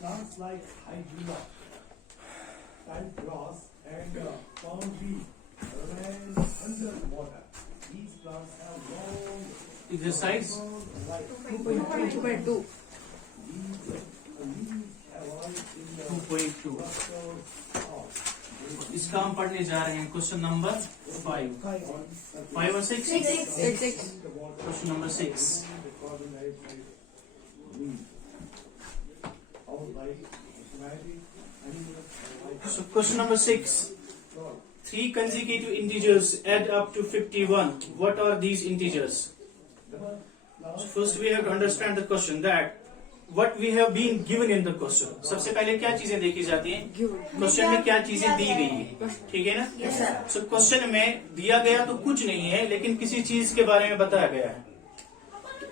plants like hydra, and grass and palm tree remain underwater. These plants have long Exercise life. 2.2. These leaves avoid in the 2.2. clusters of इसका हम पढ़ने जा रहे हैं question number 5 5 और 6 question number 6 So question number 6. 3 consecutive integers add up to 51. What are these integers? So first we have to understand the question that what we have been given in the question. सबसे पहले क्या चीजें देखी जाती हैं? Question में क्या चीजें दी गई है, ठीक है ना? So क्वेश्चन में दिया गया तो कुछ नहीं है, लेकिन किसी चीज के बारे में बताया गया है.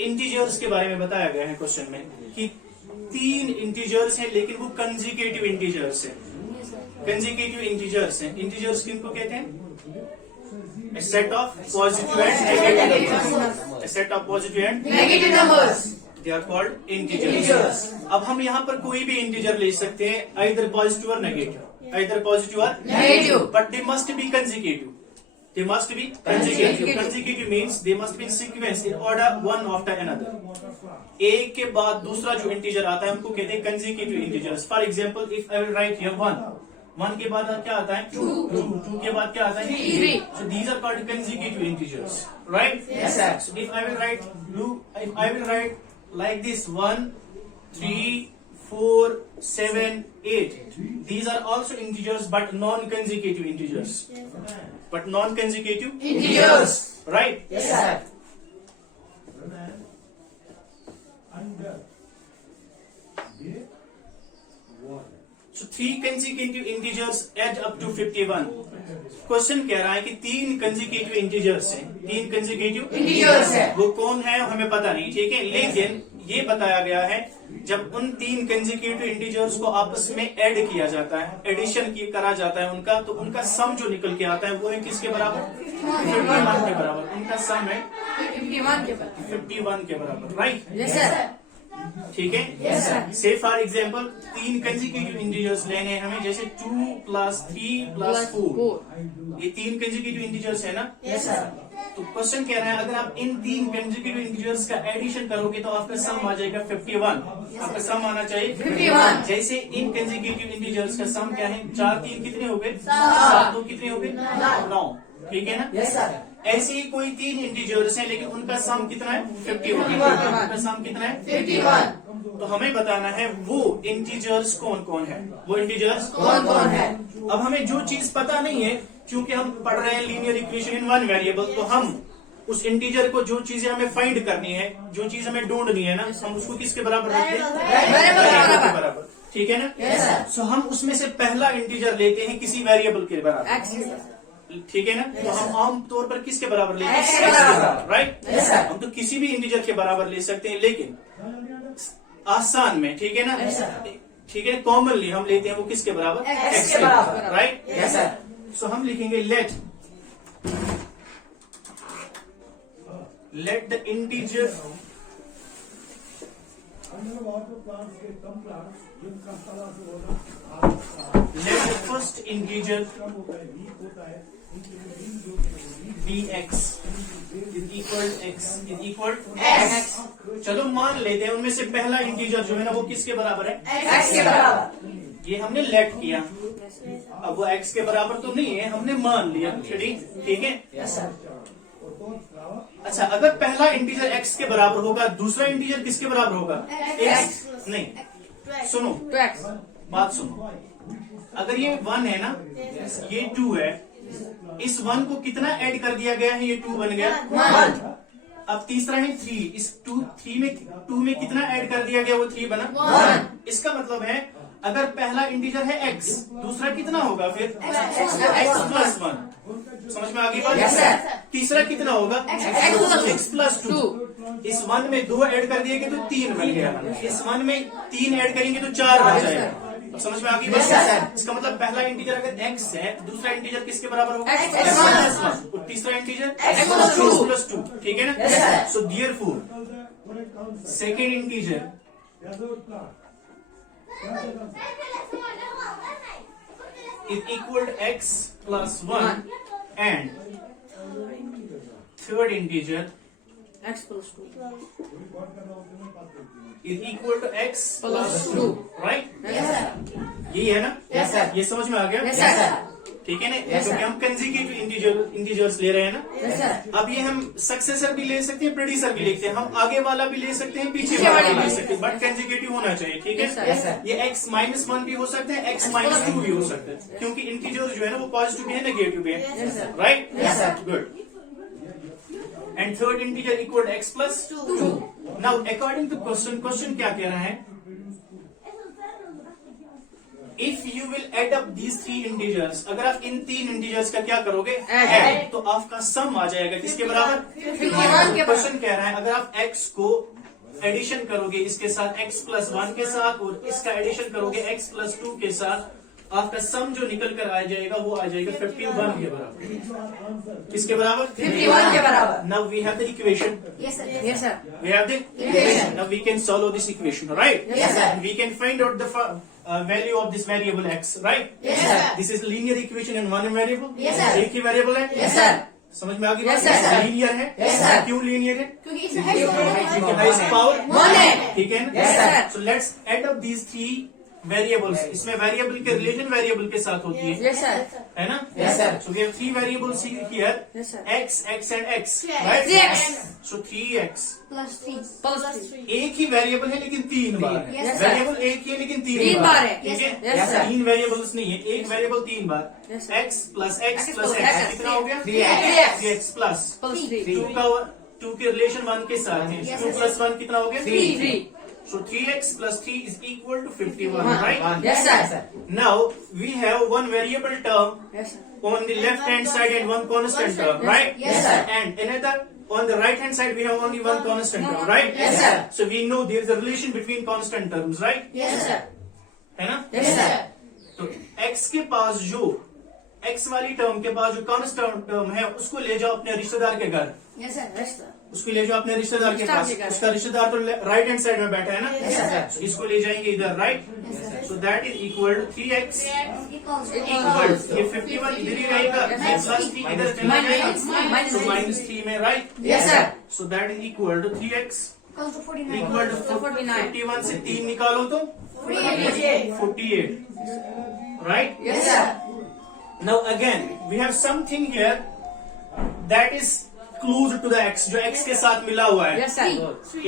इंटीजर्स के बारे में बताया गया है क्वेश्चन में कि 3 इंटीजर्स हैं, लेकिन वो कंसेक्यूटिव इंटीजर्स हैं. कंसेक्यूटिव इंटीजर्स हैं. इंटीजर्स किनको कहते हैं? A set of positive and negative numbers. A set of positive and Negative numbers. they are called integers. अब हम यहाँ पर कोई भी इंटीजर ले सकते हैं, either positive or negative. Either positive or Negative. but they must be consecutive. They must be consecutive. Consecutive means they must be in sequence in order one after another. एक के बाद दूसरा जो इंटीजर आता है उनको कहते हैं consecutive integers. For example, if I will write here 1 के बाद क्या आता है? 2 के बाद क्या आता है? 3. So these are called consecutive integers, right? Yes, sir. So if I will write like this 1, 3, 4, 7, 8. These are also integers but non-consecutive integers. But non-consecutive Integers. right? Yes, sir. under the water. So 3 consecutive integers add up to 51. Question कह रहा है कि 3 consecutive integers हैं. 3 consecutive Integers हैं. वो कौन है हमें पता नहीं, ठीक है, लेकिन ये बताया गया है जब उन 3 consecutive integers को आपस में ऐड किया जाता है, एडिशन करा जाता है उनका, तो उनका सम जो निकल के आता है वो है किसके बराबर? 51 के बराबर. उनका सम है 51 के बाद. 51 के बराबर, राइट? Yes, sir. ठीक है. Yes, sir. से फॉर एग्जाम्पल 3 consecutive integers लेने हैं हमें, जैसे 2 + 3 + 4. ये 3 consecutive integers है ना? Yes, sir. तो क्वेश्चन कह रहा है अगर आप इन 3 consecutive integers का एडिशन करोगे तो आपका सम आ जाएगा 51. आपका सम आना चाहिए 51. जैसे इन consecutive integers का सम क्या है? 4 3 कितने हो गए? 7 2 कितने हो गए? 9. ठीक है ना? Yes, sir. ऐसे ही कोई 3 इंटीजर्स हैं, लेकिन उनका सम कितना है? 51. उनका सम कितना है? 51. तो हमें बताना है वो इंटीजर्स कौन कौन है. वो इंटीजर्स कौन है? अब हमें जो चीज पता नहीं है, क्योंकि हम पढ़ रहे हैं लीनियर इक्वेशन इन 1 वेरिएबल, तो हम उस इंटीजर को जो चीजें हमें फाइंड करनी है, जो चीज हमें ढूंढनी है ना, हम उसको किसके बराबर रखते हैं? वेरिएबल के बराबर. ठीक है ना? Yes, sir. सो हम उसमें से पहला इंटीजर लेते हैं किसी वेरिएबल के बराबर. X के बाद. ठीक है ना? तो हम आम तौर पर किसके बराबर लेते हैं? X के X के बराबर. बराबर, राइट? Yes, sir. हम तो किसी भी इंटीजर के बराबर ले सकते हैं, लेकिन आसान में, ठीक है ना? Yes, sir. ठीक है, कॉमनली हम लेते हैं वो किसके बराबर? X के बराबर. राइट? Yes, sir. सो हम लिखेंगे let the integer Underwater plants के कम plants जिनका तला से होना लेट द फर्स्ट इंटीजर कम होता है, वीक होता है, उनके लिए जो b x is equal X. चलो मान लेते हैं उनमें से पहला इंटीजर जो है ना वो किसके बराबर है? X के बराबर. ये हमने लेट किया. अब वो x के बराबर तो नहीं है, हमने मान लिया. ठीक है. Yes, sir. अच्छा, अगर पहला इंटीजर x के बराबर होगा, दूसरा इंटीजर किसके बराबर होगा? x नहीं, सुनो 2X. बात सुनो. अगर ये 1 है ना, ये 2 है, इस 1 को कितना ऐड कर दिया गया है? ये 2 बन गया. 1. अब तीसरा है 3, इस 2 में कितना ऐड कर दिया गया? वो 3 बना. 1. इसका मतलब है अगर पहला इंटीजर है x, दूसरा कितना होगा फिर? x + 1. समझ में आ गई बात? Yes, sir. तीसरा कितना होगा? x + 2. इस 1 में 2 ऐड कर दिए तो 3 बन गया. इस 1 में 3 ऐड करेंगे तो 4 बन जाएगा. अब समझ में आ गई बात? Yes, sir. इसका मतलब पहला इंटीजर अगर x है, दूसरा इंटीजर किसके बराबर होगा? X + 1. और तीसरा इंटीजर X + 2. ठीक है ना? Yes, sir. So therefore second integer is equal to x plus 1 and third integer X plus 2. is equal to x Plus 2. right? Yes, sir. यही है ना? Yes, sir. ये समझ में आ गया? Yes, sir. ठीक है ना? Yes, sir. क्योंकि हम कंसेक्यूटिव इंटीजर्स ले रहे हैं ना? Yes, sir. अब ये हम सक्सेसर भी ले सकते हैं, प्रेडिसर भी लिखते हैं, हम आगे वाला भी ले सकते हैं, पीछे पीछे वाला वाला भी ले भी। सकते हैं, बट कंसेक्यूटिव होना चाहिए, ठीक Yes, sir. है? Yes, sir. ये x -1 भी हो सकता है, x -2 भी हो सकता है, क्योंकि इंटीजर जो है ना वो पॉजिटिव भी है, नेगेटिव भी है, Yes, sir. Right? Yes, sir. Good. And third integer equal x plus 2. Now according to question क्या कह रहा है? If you will add up these 3 integers, अगर आप इन 3 इंटीजर्स का क्या करोगे? Add. तो आपका सम आ जाएगा किसके बराबर? 51 के क्वेश्चन कह रहा है अगर आप x को एडिशन करोगे इसके साथ x प्लस 1 के साथ और इसका एडिशन करोगे x प्लस 2 के साथ, आपका सम जो निकल कर आ जाएगा वो आ जाएगा 51 के बराबर. किसके बराबर? 51 के बराबर. Now we have the equation. Yes, sir. Yes, sir. We have the Equation. Now we can solve this equation, right? Yes, sir. We can find out the value of this variable x, right? Yes, sir. This is linear equation in one variable. Yes, sir. एक ही variable है. Yes, sir. समझ में आ गई? Yes, sir. Linear है. Yes, sir. क्यों linear है? क्योंकि इसमें है हाईएस्ट पावर One है. ठीक है ना? Yes, sir. So let's add up these 3 variables. इसमें variable के रिलेशन variable के साथ होती है, Yes, sir. है ना? Yes, sir. So we have 3 variables here. Yes, sir. X, x and x, right? 3x. So 3x. Plus 3. Plus 3. एक ही variable है लेकिन 3 बार है. Yes, sir. वेरिएबल एक ही है लेकिन 3 तीन बार है. ठीक है? Yes, sir. 3 वेरिएबल्स नहीं है, एक वेरिएबल 3 बार. Yes, sir. x plus x X plus plus x x. कितना हो गया? 3x. 3x plus Plus 3. 2 का 2 के रिलेशन 1 के साथ है. Yes, 2 sir. प्लस 1 कितना हो गया? 3. So 3x plus 3 is equal to 51, right? Yes, sir. Now we have one variable term Yes, sir. on the left hand side and one constant term, right? Yes, sir. And another on the right hand side we have only one constant term, right? Yes, sir. So we know there is a relation between constant terms, right? Yes, sir. है ना? Yes, sir. तो x के पास जो x वाली term के पास जो constant term है उसको ले जाओ अपने रिश्तेदार के घर. Yes, sir. Yes, sir. उसको ले जाओ अपने रिश्तेदार के पास. रिश्तेदार के घर. उसका रिश्तेदार तो राइट हैंड साइड में बैठा है ना? Yes, sir. So इसको ले जाएंगे इधर, right? Yes, sir. So that is equal to 3x Equals. equal ये 51 इधर ही रहेगा. Yes, sir. प्लस 3 इधर चला जाएगा. Minus So three. -3 में, right? Yes, sir. So that is equal to 3x Equals to 49. equal to 49. 51 से 3 निकालो तो 48, right? Yes, sir. Now again we have something here that is close to the x, जो x के साथ मिला हुआ है. Yes, sir.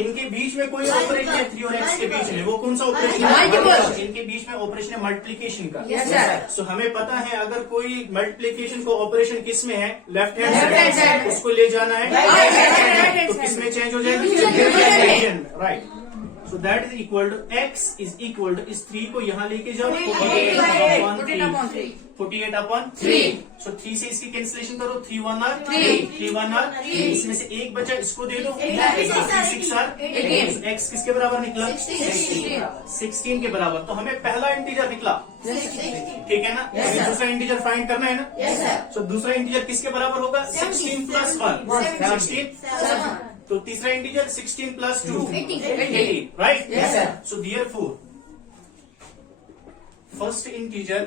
इनके बीच में कोई ऑपरेशन है 3 और x के बीच में, वो कौन सा ऑपरेशन Multiple. है? इनके बीच में ऑपरेशन है मल्टीप्लीकेशन का. Yes, sir. So हमें पता है अगर कोई मल्टीप्लीकेशन को ऑपरेशन किस में है, left hand Left hand side, side. उसको ले जाना है Right hand तो side. किस में चेंज हो Division. जाएगी? Right. So that is equal to x is equal to इस 3 को यहाँ लेके जाओ 48 upon 3. 48 upon 3. So 3 से इसकी कैंसिलेशन करो, 3 1 r 3. 3 1 r 3. इसमें से एक बचा, इसको दे दो 18. 6 r 18. x किसके बराबर निकला? 16. 16 के बराबर. तो हमें पहला इंटीजर निकला, ठीक है ना? Yes, अभी sir. दूसरा इंटीजर फाइंड करना है ना? Yes, sir. So दूसरा इंटीजर किसके बराबर होगा? 16 प्लस 1 16. 7. तो तीसरा integer 16 plus 2 18. right? Yes, sir. So therefore first integer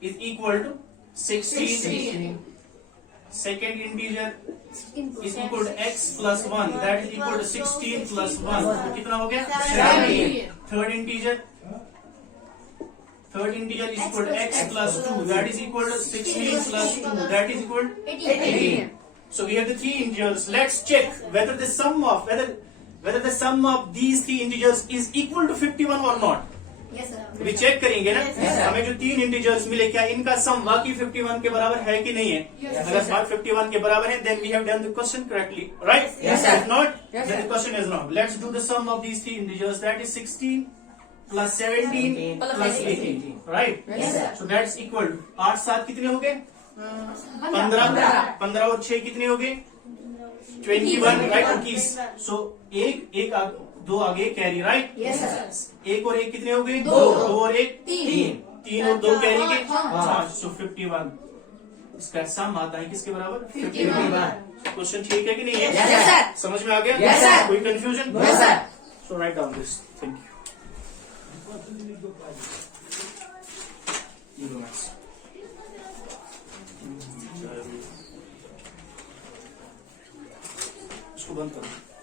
is equal to 16. Second integer is equal to x plus 1, that is equal to 16 plus 1. तो कितना हो गया? 17. Third integer is equal to x plus 2, that is equal to 16 plus 2, that is equal to 18. So we have the 3 integers. Let's check whether the sum of these 3 integers is equal to 51 or not. Yes, sir. अभी check करेंगे ना? Yes, sir. हमें जो 3 integers मिले, क्या इनका सम वाकई 51 के बराबर है कि नहीं है? Yes, अगर sir. 51 के बराबर है, then we have done the question correctly, right? Yes, sir. If not, Yes, then sir. the question is wrong. Let's do the sum of these 3 integers. That is 16 plus 17 plus 18, right? Yes, sir. So that's equal to 8 7 कितने हो गए? 15 और 6 कितने हो गए? 21, right? 21. So एक दो आगे कैरी, राइट? Yes, sir. एक और एक कितने हो गए? दो. दो और एक 3 और 2 कैरी के हाँ. 5. So 51. इसका सम आता है किसके बराबर? 51. क्वेश्चन ठीक है कि नहीं है? Yes, sir. समझ में आ गया? Yes, sir. कोई confusion? Yes, sir. So write down this. Thank you. ये लो मैथ्स। इसको बंद करो।